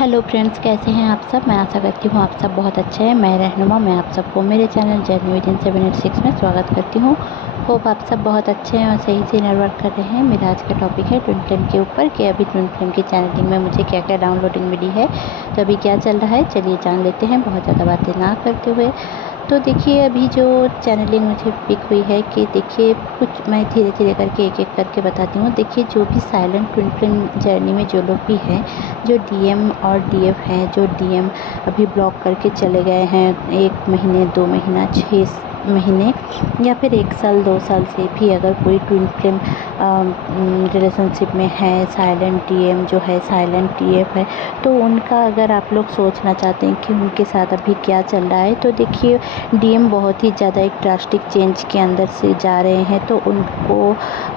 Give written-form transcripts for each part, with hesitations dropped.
Hello friends, कैसे हैं आप सब। मैं आशा करती हूँ आप सब बहुत अच्छे हैं। मैं रहनुमा, मैं आप सबको मेरे चैनल जर्नी विद इन 786 में स्वागत करती हूँ। होप आप सब बहुत अच्छे हैं और सही से इनर वर्क कर रहे हैं। मेरा आज का टॉपिक है ट्विन फ्लेम के ऊपर कि अभी ट्विन फ्लेम की चैनलिंग में मुझे क्या क्या डाउनलोडिंग मिली है, तो अभी क्या चल रहा है, चलिए जान लेते हैं बहुत ज़्यादा बातें ना करते हुए। तो देखिए, अभी जो चैनलिंग मुझे पिक हुई है कि देखिए, कुछ मैं धीरे धीरे करके एक एक करके बताती हूँ। देखिए, जो भी साइलेंट ट्विन फ्लेम जर्नी में जो लोग भी हैं, जो डीएम और डीएफ हैं, जो डीएम अभी ब्लॉक करके चले गए हैं 1 महीने 2 महीना 6 महीने या फिर 1 साल 2 साल से भी, अगर कोई ट्विन फ्लेम रिलेशनशिप में है, साइलेंट डीएम जो है, साइलेंट डीएफ है, तो उनका अगर आप लोग सोचना चाहते हैं कि उनके साथ अभी क्या चल रहा है, तो देखिए, डीएम बहुत ही ज़्यादा एक ड्रास्टिक चेंज के अंदर से जा रहे हैं। तो उनको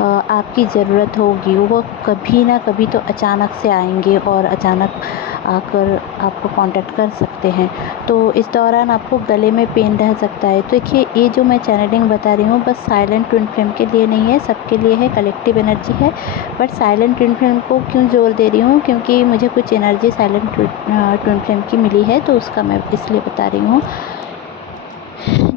आपकी ज़रूरत होगी, वो कभी ना कभी तो अचानक से आएंगे और अचानक आकर आपको कांटेक्ट कर सकते हैं। तो इस दौरान आपको गले में पेन रह सकता है। तो देखिए, ये जो मैं चैनलिंग बता रही हूँ बस साइलेंट ट्विन फ्लेम के लिए नहीं है, सबके लिए है, कलेक्टिव एनर्जी है। बट साइलेंट ट्विन फ्लेम को क्यों जोर दे रही हूँ, क्योंकि मुझे कुछ एनर्जी साइलेंट ट्विन फ्लेम की मिली है, तो उसका मैं इसलिए बता रही हूँ।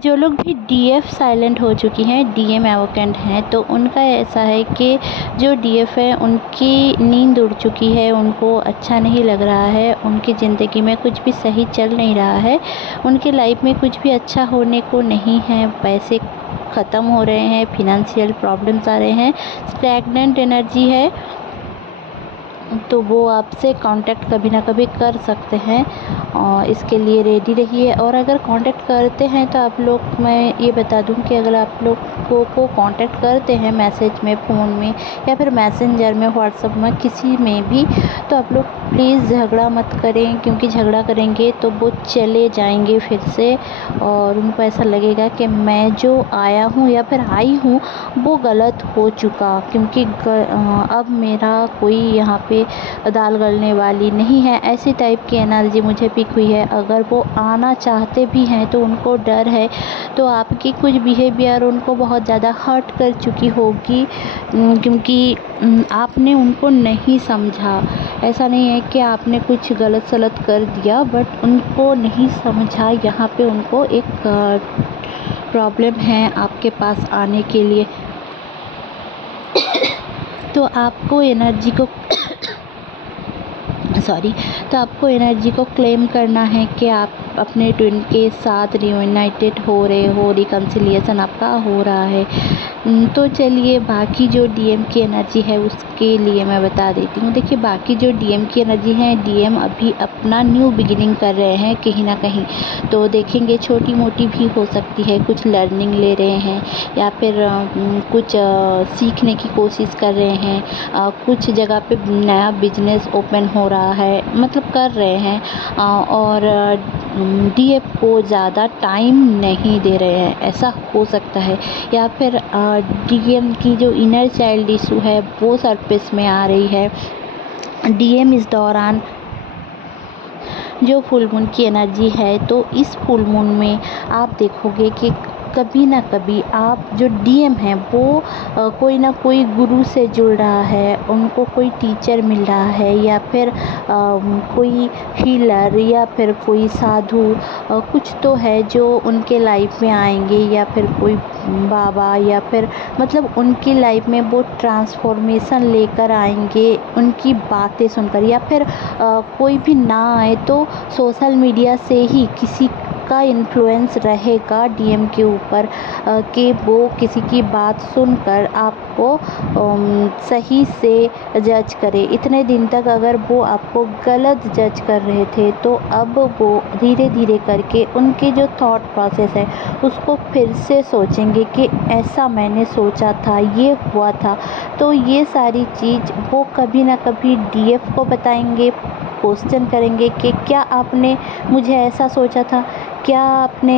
जो लोग भी डीएफ साइलेंट हो चुकी हैं, डीएम एवोकेंट हैं, तो उनका ऐसा है कि जो डीएफ है उनकी नींद उड़ चुकी है, उनको अच्छा नहीं लग रहा है, उनकी ज़िंदगी में कुछ भी सही चल नहीं रहा है, उनकी लाइफ में कुछ भी अच्छा होने को नहीं है, पैसे ख़त्म हो रहे हैं, फिनंशियल प्रॉब्लम्स आ रहे हैं, स्टैग्नेंट एनर्जी है। तो वो आपसे कांटेक्ट कभी ना कभी कर सकते हैं और इसके लिए रेडी रहिए। और अगर कांटेक्ट करते हैं तो आप लोग, मैं ये बता दूं कि अगर आप लोग को कांटेक्ट करते हैं मैसेज में, फ़ोन में या फिर मैसेंजर में, व्हाट्सएप में, किसी में भी, तो आप लोग प्लीज़ झगड़ा मत करें, क्योंकि झगड़ा करेंगे तो वो चले जाएंगे फिर से और उनको ऐसा लगेगा कि मैं जो आया हूँ या फिर आई हूँ वो गलत हो चुका, क्योंकि अब मेरा कोई यहाँ पे दाल गलने वाली नहीं है। ऐसी टाइप की एनर्जी मुझे पिक हुई है। अगर वो आना चाहते भी हैं तो उनको डर है, तो आपकी कुछ बिहेवियर उनको बहुत ज़्यादा हर्ट कर चुकी होगी, क्योंकि आपने उनको नहीं समझा। ऐसा नहीं है कि आपने कुछ गलत सलत कर दिया, बट उनको नहीं समझा। यहाँ पे उनको एक प्रॉब्लम है आपके पास आने के लिए। तो आपको एनर्जी को तो आपको एनर्जी को क्लेम करना है कि आप अपने ट्विन के साथ रियूनाइटेड हो रहे हो, रिकन्सिलिएशन आपका हो रहा है। तो चलिए, बाकी जो डीएम की एनर्जी है उसके लिए मैं बता देती हूँ। देखिए, बाकी जो डीएम की एनर्जी है, डीएम अभी अपना न्यू बिगिनिंग कर रहे हैं कहीं ना कहीं, तो देखेंगे छोटी मोटी भी हो सकती है, कुछ लर्निंग ले रहे हैं या फिर कुछ सीखने की कोशिश कर रहे हैं, कुछ जगह पे नया बिजनेस ओपन हो रहा है, मतलब कर रहे हैं, और डीएफ को ज़्यादा टाइम नहीं दे रहे हैं, ऐसा हो सकता है। या फिर डीएम की जो इनर चाइल्ड इशू है वो सरफेस में आ रही है। डीएम इस दौरान जो फुल मून की एनर्जी है, तो इस फुल मून में आप देखोगे कि कभी ना कभी आप जो डीएम हैं वो कोई ना कोई गुरु से जुड़ रहा है, उनको कोई टीचर मिल रहा है, या फिर कोई हीलर या फिर कोई साधु, कुछ तो है जो उनके लाइफ में आएंगे, या फिर कोई बाबा, या फिर मतलब उनकी लाइफ में वो ट्रांसफॉर्मेशन लेकर आएंगे उनकी बातें सुनकर। या फिर कोई भी ना आए तो सोशल मीडिया से ही किसी का इन्फ्लुएंस रहेगा डीएम के ऊपर, कि वो किसी की बात सुनकर आपको सही से जज करे। इतने दिन तक अगर वो आपको गलत जज कर रहे थे, तो अब वो धीरे धीरे करके उनके जो थॉट प्रोसेस है उसको फिर से सोचेंगे कि ऐसा मैंने सोचा था, ये हुआ था। तो ये सारी चीज़ वो कभी ना कभी डीएफ को बताएंगे, क्वेश्चन करेंगे कि क्या आपने मुझे ऐसा सोचा था, क्या आपने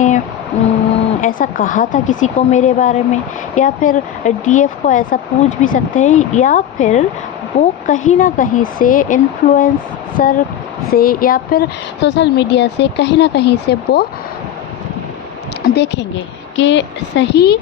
ऐसा कहा था किसी को मेरे बारे में। या फिर डीएफ को ऐसा पूछ भी सकते हैं, या फिर वो कहीं ना कहीं से इन्फ्लुएंसर से या फिर सोशल मीडिया से कहीं ना कहीं से वो देखेंगे कि सही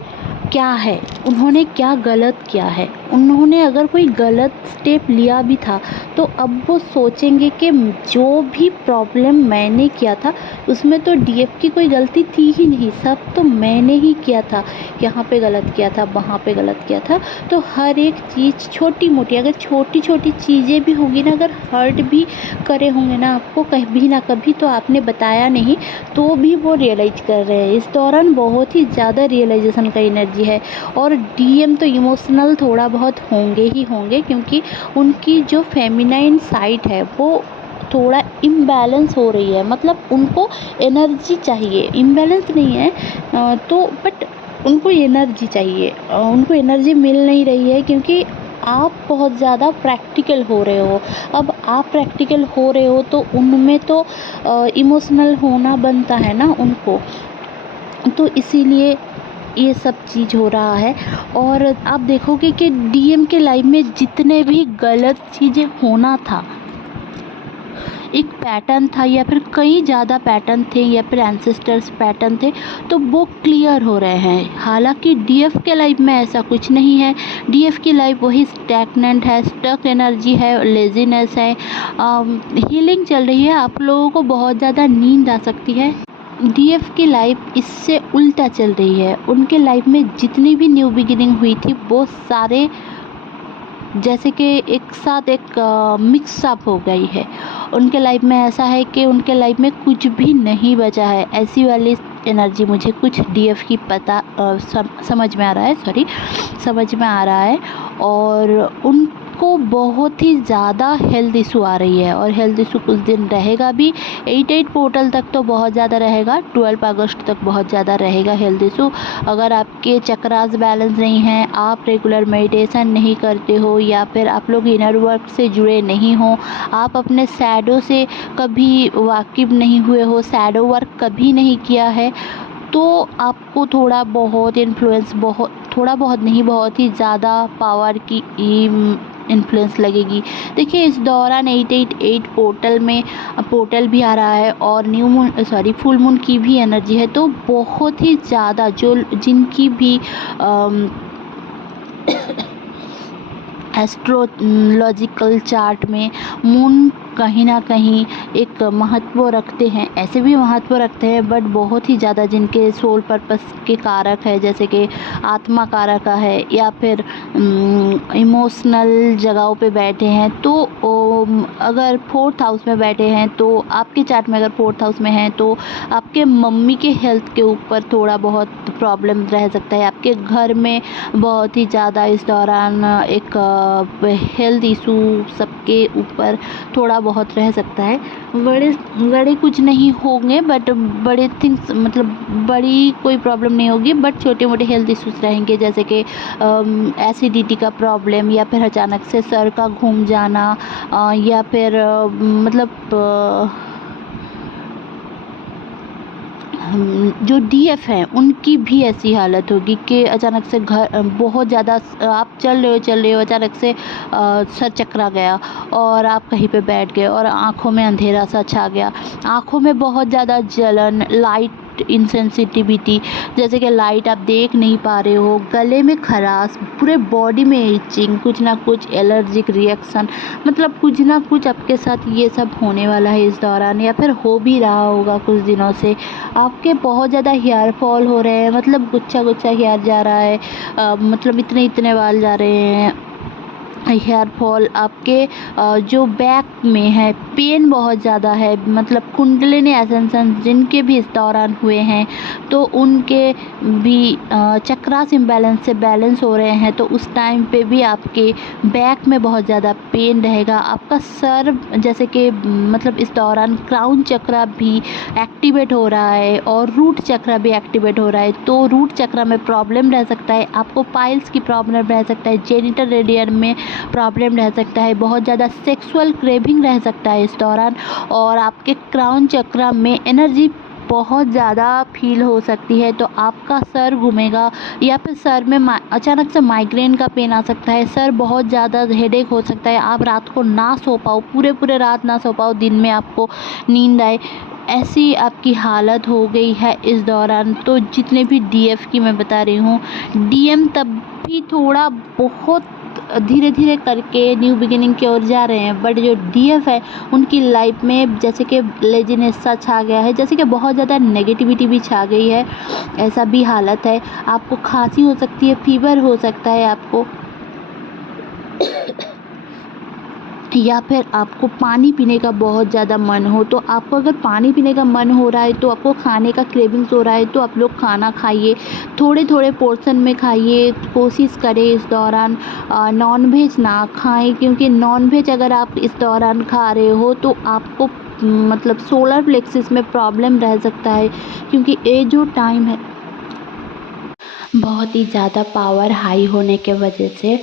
क्या है, उन्होंने क्या गलत किया है, उन्होंने अगर कोई गलत स्टेप लिया भी था तो अब वो सोचेंगे कि जो भी प्रॉब्लम मैंने किया था उसमें तो डीएफ की कोई गलती थी ही नहीं, सब तो मैंने ही किया था, यहाँ पे गलत किया था, वहाँ पे गलत किया था। तो हर एक चीज़ छोटी मोटी, अगर छोटी छोटी चीज़ें भी होंगी ना, अगर हर्ट भी करे होंगे ना आपको कभी ना कभी, तो आपने बताया नहीं तो भी वो रियलाइज़ कर रहे हैं। इस दौरान बहुत ही ज़्यादा रियलाइजेशन का एनर्जी है। और डीएम तो इमोशनल थोड़ा बहुत होंगे ही होंगे, क्योंकि उनकी जो फेमिनाइन साइड है वो थोड़ा इम्बैलेंस हो रही है, मतलब उनको एनर्जी चाहिए, इम्बैलेंस नहीं है तो बट उनको एनर्जी चाहिए, उनको एनर्जी मिल नहीं रही है, क्योंकि आप बहुत ज़्यादा प्रैक्टिकल हो रहे हो। अब आप प्रैक्टिकल हो रहे हो तो उनमें तो इमोशनल होना बनता है ना उनको, तो इसीलिए ये सब चीज़ हो रहा है। और आप देखोगे कि डीएम के लाइफ में जितने भी गलत चीज़ें होना था, एक पैटर्न था या फिर कई ज़्यादा पैटर्न थे या फिर एंसेस्टर्स पैटर्न थे, तो वो क्लियर हो रहे हैं। हालांकि डीएफ के लाइफ में ऐसा कुछ नहीं है। डीएफ की लाइफ वही स्टैगनेंट है, स्टक एनर्जी है, लेजीनेस है, हीलिंग चल रही है। आप लोगों को बहुत ज़्यादा नींद आ सकती है। डीएफ की लाइफ इससे उल्टा चल रही है। उनके लाइफ में जितनी भी न्यू बिगिनिंग हुई थी वो सारे जैसे कि एक साथ एक मिक्स अप हो गई है। उनके लाइफ में ऐसा है कि उनके लाइफ में कुछ भी नहीं बचा है, ऐसी वाली एनर्जी मुझे कुछ डीएफ की पता समझ में आ रहा है, समझ में आ रहा है। और उनको बहुत ही ज़्यादा हेल्थ इशू आ रही है, और हेल्थ इशू कुछ दिन रहेगा भी। 8 पोर्टल तक तो बहुत ज़्यादा रहेगा, 12 अगस्त तक बहुत ज़्यादा रहेगा हेल्थ इशू। अगर आपके चक्रास बैलेंस नहीं हैं, आप रेगुलर मेडिटेशन नहीं करते हो, या फिर आप लोग इनर वर्क से जुड़े नहीं हो, आप अपने शैडो से कभी वाकिफ नहीं हुए हो, शैडो वर्क कभी नहीं किया है, तो आपको थोड़ा बहुत इन्फ्लुएंस, थोड़ा बहुत नहीं, बहुत ही ज़्यादा पावर की इन्फ्लुएंस लगेगी। देखिए इस दौरान 888 पोर्टल भी आ रहा है, और फुल मून की भी एनर्जी है। तो बहुत ही ज़्यादा जिनकी भी एस्ट्रोलॉजिकल चार्ट में मून कहीं ना कहीं एक महत्व रखते हैं, ऐसे भी महत्व रखते हैं, बट बहुत ही ज़्यादा जिनके सोल पर्पस के कारक है, जैसे कि आत्मा कारक का है, या फिर इमोशनल जगहों पे बैठे हैं, तो अगर 4th हाउस में बैठे हैं, तो आपके चार्ट में अगर 4th हाउस में हैं तो आपके मम्मी के हेल्थ के ऊपर थोड़ा बहुत प्रॉब्लम रह सकता है। आपके घर में बहुत ही ज़्यादा इस दौरान एक हेल्थ इशू सबके ऊपर थोड़ा बहुत रह सकता है। बड़े कुछ नहीं होंगे, बट बड़े थिंग्स, मतलब बड़ी कोई प्रॉब्लम नहीं होगी, बट छोटे मोटे हेल्थ इश्यूज रहेंगे, जैसे कि एसिडिटी का प्रॉब्लम, या फिर अचानक से सर का घूम जाना, या फिर जो डीएफ हैं उनकी भी ऐसी हालत होगी कि अचानक से घर बहुत ज़्यादा आप चल रहे हो, अचानक से सर चकरा गया और आप कहीं पे बैठ गए और आँखों में अंधेरा सा छा गया, आँखों में बहुत ज़्यादा जलन, लाइट इंसेंसिटिविटी, जैसे कि लाइट आप देख नहीं पा रहे हो, गले में खराश, पूरे बॉडी में इचिंग, कुछ ना कुछ एलर्जिक रिएक्शन, मतलब कुछ ना कुछ आपके साथ ये सब होने वाला है इस दौरान, या फिर हो भी रहा होगा कुछ दिनों से। आपके बहुत ज़्यादा हेयर फॉल हो रहे हैं, मतलब गुच्छा गुच्छा हेयर जा रहा है, मतलब इतने इतने बाल जा रहे हैं। हेयर फॉल आपके जो बैक में है, पेन बहुत ज़्यादा है, मतलब कुंडलिनी एसेंशन जिनके भी इस दौरान हुए हैं तो उनके भी चक्रास इम्बैलेंस से बैलेंस हो रहे हैं, तो उस टाइम पे भी आपके बैक में बहुत ज़्यादा पेन रहेगा। आपका सर, जैसे कि मतलब इस दौरान क्राउन चक्रा भी एक्टिवेट हो रहा है और रूट चक्रा भी एक्टिवेट हो रहा है, तो रूट चक्रा में प्रॉब्लम रह सकता है, आपको पाइल्स की प्रॉब्लम रह सकता है, जेनिटल रेडियन में प्रॉब्लम रह सकता है, बहुत ज़्यादा सेक्सुअल क्रेविंग रह सकता है इस दौरान, और आपके क्राउन चक्रा में एनर्जी बहुत ज़्यादा फील हो सकती है, तो आपका सर घूमेगा, या फिर सर में अचानक से माइग्रेन का पेन आ सकता है, सर बहुत ज़्यादा हेडेक हो सकता है, आप रात को ना सो पाओ, पूरे रात ना सो पाओ, दिन में आपको नींद आए, ऐसी आपकी हालत हो गई है इस दौरान। तो जितने भी डीएफ की मैं बता रही हूँ, डीएम तब भी थोड़ा बहुत धीरे धीरे करके न्यू बिगिनिंग की ओर जा रहे हैं। बट जो डीएफ है उनकी लाइफ में जैसे कि लेजीनेस सा छा गया है, जैसे कि बहुत ज़्यादा नेगेटिविटी भी छा गई है, ऐसा भी हालत है। आपको खांसी हो सकती है, फीवर हो सकता है आपको, या फिर आपको पानी पीने का बहुत ज़्यादा मन हो। तो आपको अगर पानी पीने का मन हो रहा है, तो आपको खाने का क्रेविंग्स हो रहा है, तो आप लोग खाना खाइए, थोड़े थोड़े पोर्शन में खाइए। कोशिश करें इस दौरान नॉनवेज ना खाएं, क्योंकि नॉनवेज अगर आप इस दौरान खा रहे हो तो आपको मतलब सोलर प्लेक्सिस में प्रॉब्लम रह सकता है, क्योंकि ये जो टाइम है बहुत ही ज़्यादा पावर हाई होने के वजह से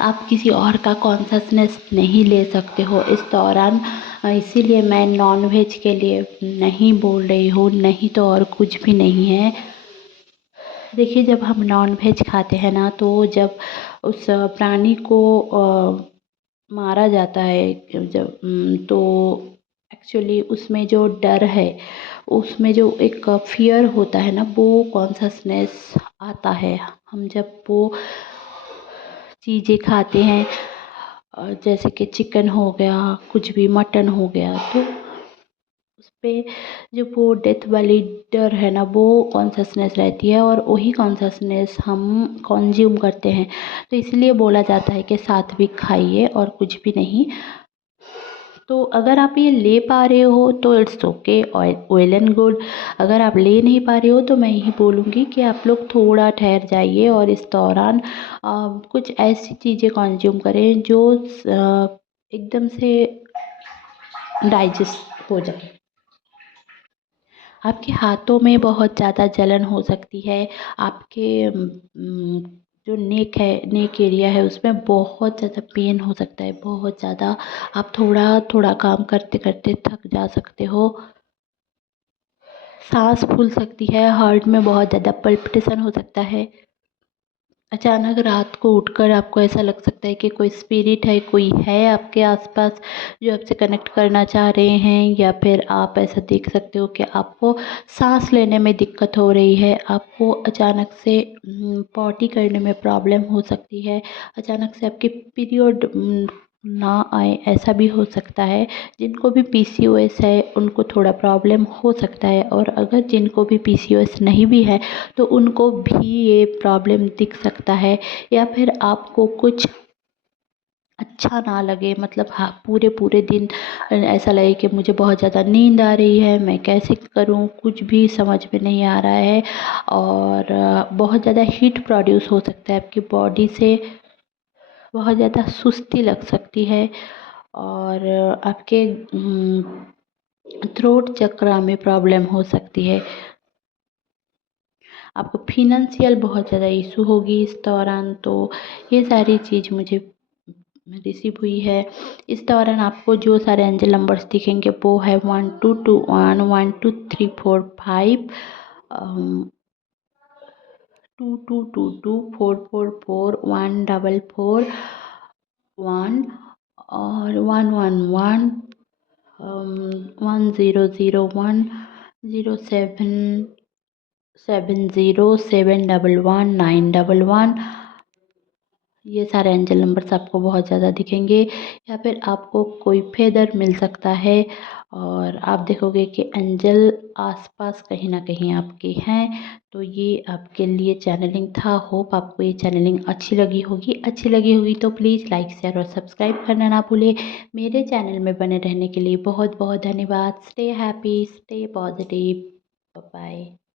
आप किसी और का कॉन्शसनेस नहीं ले सकते हो इस दौरान। इसीलिए मैं नॉनवेज के लिए नहीं बोल रही हूँ, नहीं तो और कुछ भी नहीं है। देखिए, जब हम नॉनवेज खाते हैं ना, तो जब उस प्राणी को मारा जाता है, जब तो एक्चुअली उसमें जो डर है, उसमें जो एक फ़ियर होता है ना, वो कॉन्शसनेस आता है। हम जब वो चीज़ें खाते हैं जैसे कि चिकन हो गया, कुछ भी मटन हो गया, तो उस पे जो वो डेथ वाली डर है ना, वो कॉन्शसनेस रहती है और वही कॉन्शसनेस हम कंज्यूम करते हैं। तो इसलिए बोला जाता है कि सात्विक खाइए और कुछ भी नहीं। तो अगर आप ये ले पा रहे हो तो it's okay, well and good. अगर आप ले नहीं पा रहे हो तो मैं यही बोलूँगी कि आप लोग थोड़ा ठहर जाइए और इस दौरान कुछ ऐसी चीज़ें कंज्यूम करें जो एकदम से डाइजेस्ट हो जाए। आपके हाथों में बहुत ज़्यादा जलन हो सकती है, आपके जो नेक है, नेक एरिया है, उसमें बहुत ज़्यादा पेन हो सकता है, बहुत ज़्यादा। आप थोड़ा थोड़ा काम करते करते थक जा सकते हो, सांस फूल सकती है, हार्ट में बहुत ज़्यादा पल्पिटेशन हो सकता है। अचानक रात को उठकर आपको ऐसा लग सकता है कि कोई स्पिरिट है, कोई है आपके आसपास जो आपसे कनेक्ट करना चाह रहे हैं, या फिर आप ऐसा देख सकते हो कि आपको सांस लेने में दिक्कत हो रही है, आपको अचानक से पॉटी करने में प्रॉब्लम हो सकती है, अचानक से आपके पीरियड ना आए, ऐसा भी हो सकता है। जिनको भी पीसीओएस है उनको थोड़ा प्रॉब्लम हो सकता है, और अगर जिनको भी पीसीओएस नहीं भी है तो उनको भी ये प्रॉब्लम दिख सकता है। या फिर आपको कुछ अच्छा ना लगे, मतलब हाँ, पूरे पूरे दिन ऐसा लगे कि मुझे बहुत ज़्यादा नींद आ रही है, मैं कैसे करूँ, कुछ भी समझ में नहीं आ रहा है। और बहुत ज़्यादा हीट प्रोड्यूस हो सकता है आपकी बॉडी से, बहुत ज़्यादा सुस्ती लग सकती है, और आपके थ्रोट चक्रा में प्रॉब्लम हो सकती है। आपको फिनेंशियल बहुत ज़्यादा इशू होगी इस दौरान। तो ये सारी चीज़ मुझे रिसीव हुई है। इस दौरान आपको जो सारे एंजल नंबर्स दिखेंगे वो है 1221, 1234, 2222, 444, 144, 1 और 111, 1001, 0770, 711, 911। ये सारे एंजल नंबर्स आपको बहुत ज़्यादा दिखेंगे, या फिर आपको कोई फेदर मिल सकता है और आप देखोगे कि एंजल आसपास कहीं ना कहीं आपके हैं। तो ये आपके लिए चैनलिंग था। होप आपको ये चैनलिंग अच्छी लगी होगी। अच्छी लगी होगी तो प्लीज़ लाइक, शेयर और सब्सक्राइब करना ना भूलें। मेरे चैनल में बने रहने के लिए बहुत बहुत धन्यवाद। Stay happy, stay positive, bye bye.